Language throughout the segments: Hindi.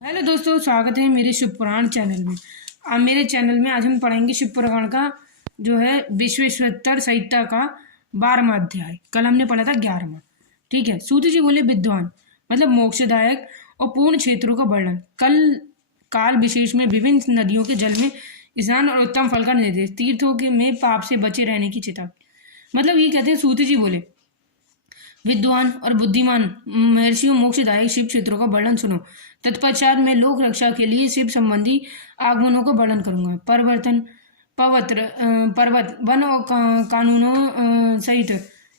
हेलो दोस्तों, स्वागत है मेरे शिव पुराण चैनल में। मेरे चैनल में आज हम पढ़ेंगे शिव पुराण का जो है विश्वेश्वरत्तर संहिता का 12वां अध्याय। कल हमने पढ़ा था 11वां। ठीक है। सूत जी बोले विद्वान मतलब मोक्षदायक और पूर्ण क्षेत्रों का वर्णन। कल काल विशेष में विभिन्न नदियों के जल में स्नान और उत्तम फल का निर्देश, तीर्थों के में पाप से बचे रहने की चेतावनी। मतलब ये कहते हैं सूत जी बोले विद्वान और बुद्धिमान महर्षियों मोक्षदायक शिव क्षेत्रों का वर्णन सुनो। तत्पश्चात मैं लोक रक्षा के लिए शिव संबंधी आगमनों का वर्णन करूंगा। परिवर्तन पर्वत वन और कानूनों सहित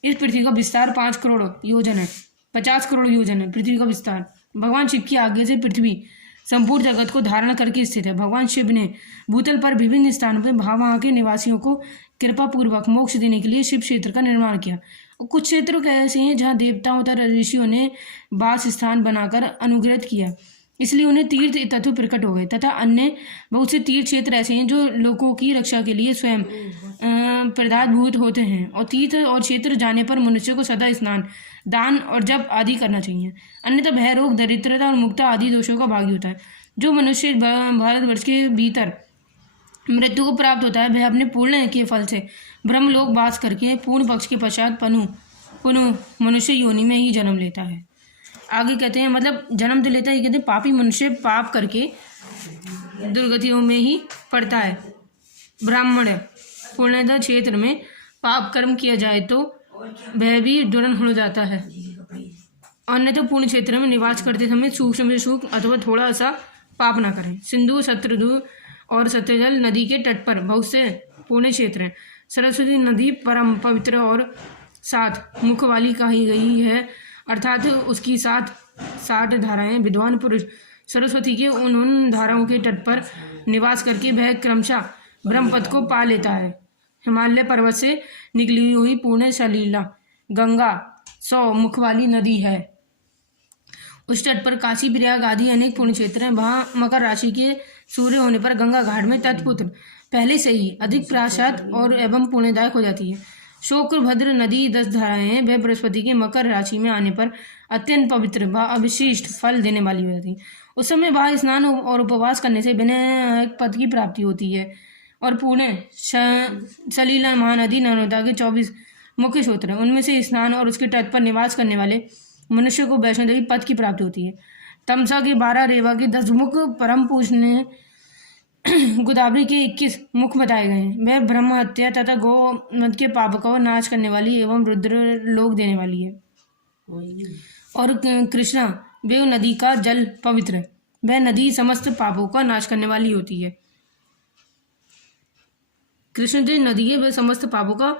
इस पृथ्वी का विस्तार 5 करोड़ योजन है, 50 करोड़ योजन है पृथ्वी का विस्तार। भगवान शिव की आज्ञा से पृथ्वी संपूर्ण जगत को धारण करके स्थित है। भगवान शिव ने भूतल पर विभिन्न स्थानों पर वहां के निवासियों को कृपा पूर्वक मोक्ष देने के लिए शिव क्षेत्र का निर्माण किया। कुछ क्षेत्र ऐसे हैं जहां देवताओं तथा ऋषियों ने वास स्थान बनाकर अनुग्रह किया, इसलिए उन्हें तीर्थ तत्व प्रकट हो गए। तथा अन्य बहुत से तीर्थ क्षेत्र ऐसे हैं जो लोगों की रक्षा के लिए स्वयं प्रदाभूत होते हैं। और तीर्थ और क्षेत्र जाने पर मनुष्य को सदा स्नान, दान और जप आदि करना चाहिए, अन्यथा भय, रोग, दरिद्रता और मुक्ता आदि दोषों का भागी होता है। जो मनुष्य भारतवर्ष के भीतर मृत्यु को प्राप्त होता है वह अपने पूर्ण के फल से ब्रह्मलोक वास करके पूर्ण पक्ष के पश्चात पुनः मनुष्य योनि में ही जन्म लेता है। आगे कहते हैं मतलब जन्म तो लेता है, कहते हैं पापी मनुष्य पाप करके दुर्गतियों में ही पड़ता है। ब्राह्मण पूर्णतः क्षेत्र में पाप कर्म किया जाए तो वह भी दुरन हो जाता है। अन्यथा पूर्ण क्षेत्र में निवास करते समय सूक्ष्म से सूक्ष्म अथवा थोड़ा सा पाप ना करें। सिंधु, शत्रुधु और सत्यजल नदी के तट पर बहुत से पुण्य क्षेत्र हैं। सरस्वती नदी परम पवित्र और 7 मुख वाली कही गई है, अर्थात उसकी 7 धाराएं। विद्वान पुरुष सरस्वती के उन धाराओं के तट पर निवास करके वह क्रमशः ब्रह्मपद को पा लेता है। हिमालय पर्वत से निकली हुई पूर्ण सलीला गंगा 100 मुख वाली नदी है। उस तट पर काशी, प्रयाग आदि अनेक पुण्य क्षेत्र हैं। वहां मकर राशि के सूर्य होने पर गंगा घाट में तत्पुत्र पहले से ही अधिक प्रासाद और एवं पुण्यदायक हो जाती है। शुक्र भद्र नदी 10 धाराएं हैं। वह बृहस्पति के मकर राशि में आने पर अत्यंत पवित्र व अविशिष्ट फल देने वाली हो जाती है। उस समय वहां स्नान और उपवास करने से विनय पद की प्राप्ति होती है। और पुण्य सलीला महानदी नर्मदा के 24 मुख्य स्रोत हैं। उनमें से स्नान और उसके तट पर निवास करने वाले मनुष्य को वैष्णो देवी पद की प्राप्ति होती है। तमसा के 12, रेवा के 10 मुख, परम पूजनीय गोदावरी के 21 मुख बताए गए हैं। वह ब्रह्म हत्या तथा गौ मद के पाप को नाश करने वाली एवं रुद्र लोक देने वाली है। और कृष्णा वेव नदी का जल पवित्र है। वह नदी समस्त पापों का नाश करने वाली होती है। कृष्ण जी नदी है, वह समस्त पापों का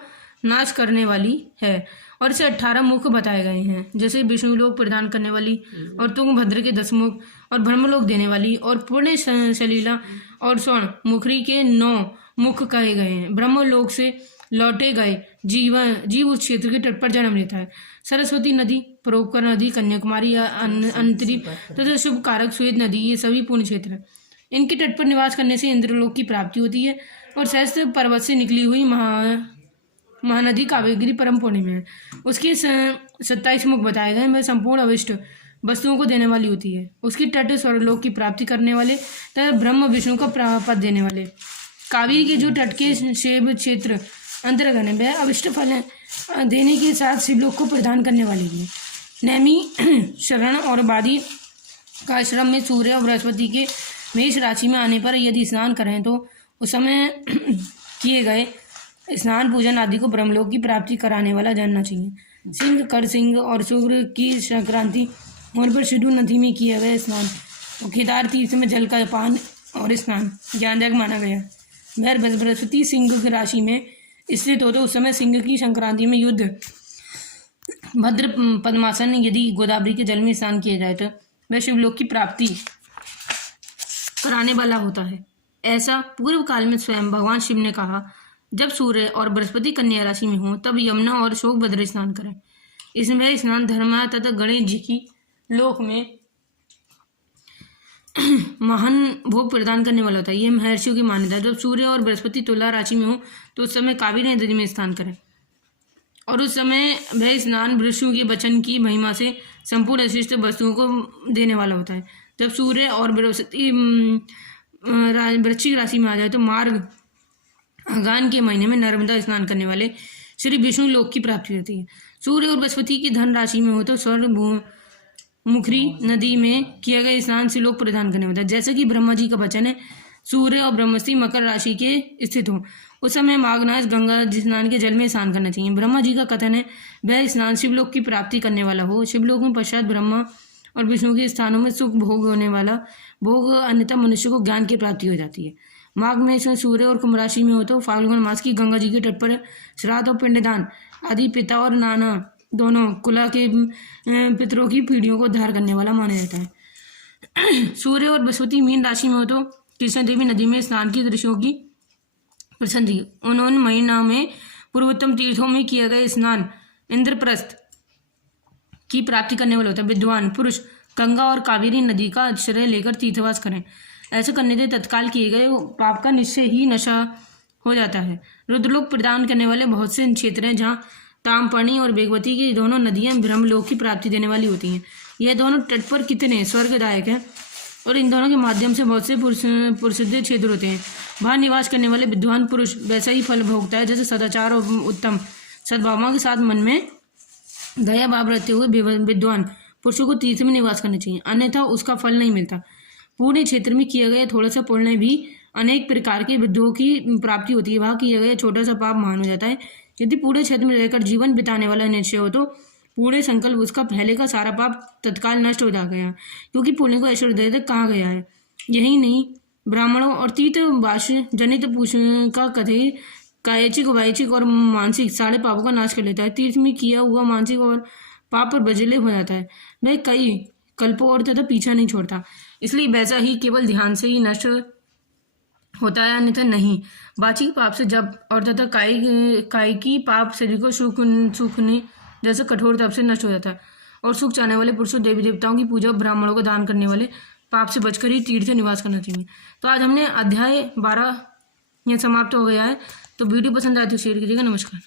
नाश करने वाली है। और इसे 18 मुख बताए गए हैं, जैसे विष्णु लोक प्रदान करने वाली और तुंगभद्र के 10 मुख और ब्रह्मलोक देने वाली और पुण्य सलीला और स्वर्ण मुखरी के 9 मुख कहे गए हैं। ब्रह्मलोक से लौटे गए जीव उस क्षेत्र के तट पर जन्म लेता है। सरस्वती नदी, परोपकार नदी, कन्याकुमारी अंतरिप तथा शुभ कारक श्वेत नदी, ये सभी पुण्य क्षेत्र हैं। इनके तट पर निवास करने से इंद्रलोक की प्राप्ति होती है। और सहस्त्र पर्वत से निकली हुई महानदी कावेरी परम पुण्य में है। उसके 27 मुख बताए गए। वह संपूर्ण अविष्ट वस्तुओं को देने वाली होती है। उसकी तट स्वर्गलोक की प्राप्ति करने वाले तथा ब्रह्म विष्णु का पद देने वाले। कावेरी के जो तट के शिव क्षेत्र अंतर्गत है वह अविष्ट फल देने के साथ शिवलोक को प्रदान करने वाली है। नैमी, शरण और बादी का आश्रम में सूर्य और बृहस्पति के मेष राशि में आने पर यदि स्नान करें तो उस समय किए गए स्नान पूजन आदि को ब्रह्मलोक की प्राप्ति कराने वाला जानना चाहिए। सिंह, कर सिंह और शुक्र की संक्रांति होने पर सिंधु नदी में किया गया स्नान और केदार तीर्थ में जल का पान और स्नान ज्ञानदायक माना गया। बृहस्पति सिंह की राशि में स्थित हो तो उस समय सिंह की संक्रांति में युद्ध भद्र पद्मासन यदि गोदावरी के जल में स्नान किया जाए तो वह शिवलोक की प्राप्ति कराने वाला होता है। ऐसा पूर्व काल में स्वयं भगवान शिव ने कहा। जब सूर्य और बृहस्पति कन्या राशि में हो तब यमुना और शोकभद्र स्नान करें। इसमें स्नान धर्मा तथा गणेश जी की लोक में महान भोग प्रदान करने वाला होता है। यह महर्षियों की मान्यता है। जब सूर्य और बृहस्पति तुला राशि में हो तो उस समय कावेरी नदी में स्नान करें। और उस समय वह स्नान विष्णु के वचन की महिमा से संपूर्ण विशिष्ट वस्तुओं को देने वाला होता है। जब सूर्य और बृहस्पति वृश्चिक राशि में आ जाए तो मार्ग अगान के महीने में नर्मदा स्नान करने वाले श्री विष्णु लोक की प्राप्ति होती है। सूर्य और बृहस्पति की धन राशि में हो तो स्वर्ग मुखरी नदी में किया गया स्नान से लोक प्रदान करने होता है। जैसे कि ब्रह्मा जी का वचन है, सूर्य और बृहस्पति मकर राशि के स्थित हो उस समय माघनास गंगा स्नान के जल में स्नान करना चाहिए। ब्रह्मा जी का कथन है वह स्नान शिवलोक की प्राप्ति करने वाला हो। शिवलोक में पश्चात ब्रह्मा और विष्णु के स्थानों में सुख भोग होने वाला भोग, अन्यथा मनुष्य को ज्ञान की प्राप्ति हो जाती है। माघ में इसमें सूर्य और कुंभ राशि में हो तो फाल्गुन मास की गंगा जी के तट पर श्राद्ध और पिंडदान आदि पिता और नाना दोनों कुला के पितरों की पीढ़ियों को उद्धार करने वाला माना जाता है। सूर्य और बृहस्पति मीन राशि में हो तो कृष्ण देवी नदी में स्नान की दृश्यों की प्रसिद्धि। उन्होंने महीना में पूर्वोत्तम तीर्थों में किया गया स्नान इंद्रप्रस्थ की प्राप्ति करने वाला होता है। विद्वान पुरुष गंगा और कावेरी नदी का आश्रय लेकर तीर्थवास करें। ऐसा करने से तत्काल किए गए पाप का निश्चय ही नशा हो जाता है। रुद्रलोक प्रदान करने वाले बहुत से क्षेत्र हैं जहाँ तामपानी और बेगवती की दोनों नदियां ब्रह्मलोक की प्राप्ति देने वाली होती हैं। यह दोनों तट पर कितने स्वर्गदायक हैं और इन दोनों के माध्यम से बहुत से प्रसिद्ध क्षेत्र होते हैं। वहाँ निवास करने वाले विद्वान पुरुष वैसा ही फल भोगता है जैसे सदाचार और उत्तम सद्भावना के साथ मन में दया भाव रखते हुए विद्वान पुरुषों को तीर्थ में निवास करना चाहिए, अन्यथा उसका फल नहीं मिलता। पूरे क्षेत्र में किया गया थोड़ा सा पुण्य भी अनेक प्रकार के विद्यों की प्राप्ति होती है। वहाँ किया गया छोटा सा पाप महान हो जाता है। यदि पूरे क्षेत्र में रहकर जीवन बिताने वाला निश्चय हो तो पूरे संकल्प उसका पहले का सारा पाप तत्काल नष्ट हो जा गया, क्योंकि पुण्य को ऐश्वर्य देते कहाँ गया है। यही नहीं, ब्राह्मणों और तीर्थ भाष्य जनित का कथे कायचिक वायचिक और मानसिक सारे पापों का नाश कर लेता है। तीर्थ में किया हुआ मानसिक और पाप पर बजले हो जाता है। वह कई कल्पों और तथा पीछा नहीं छोड़ता। इसलिए वैसा ही केवल ध्यान से ही नष्ट होता है, अन्यथा नहीं। वाचिक पाप से जब और तथा काय की पाप शरीर को सूखने जैसे कठोर तप से नष्ट हो जाता है। और सुख चाहने वाले पुरुषों देवी देवताओं की पूजा, ब्राह्मणों को दान करने वाले पाप से बचकर ही तीर्थ निवास करना चाहिए। तो आज हमने अध्याय 12 यह समाप्त हो गया है। तो वीडियो पसंद आए तो शेयर कीजिएगा। नमस्कार।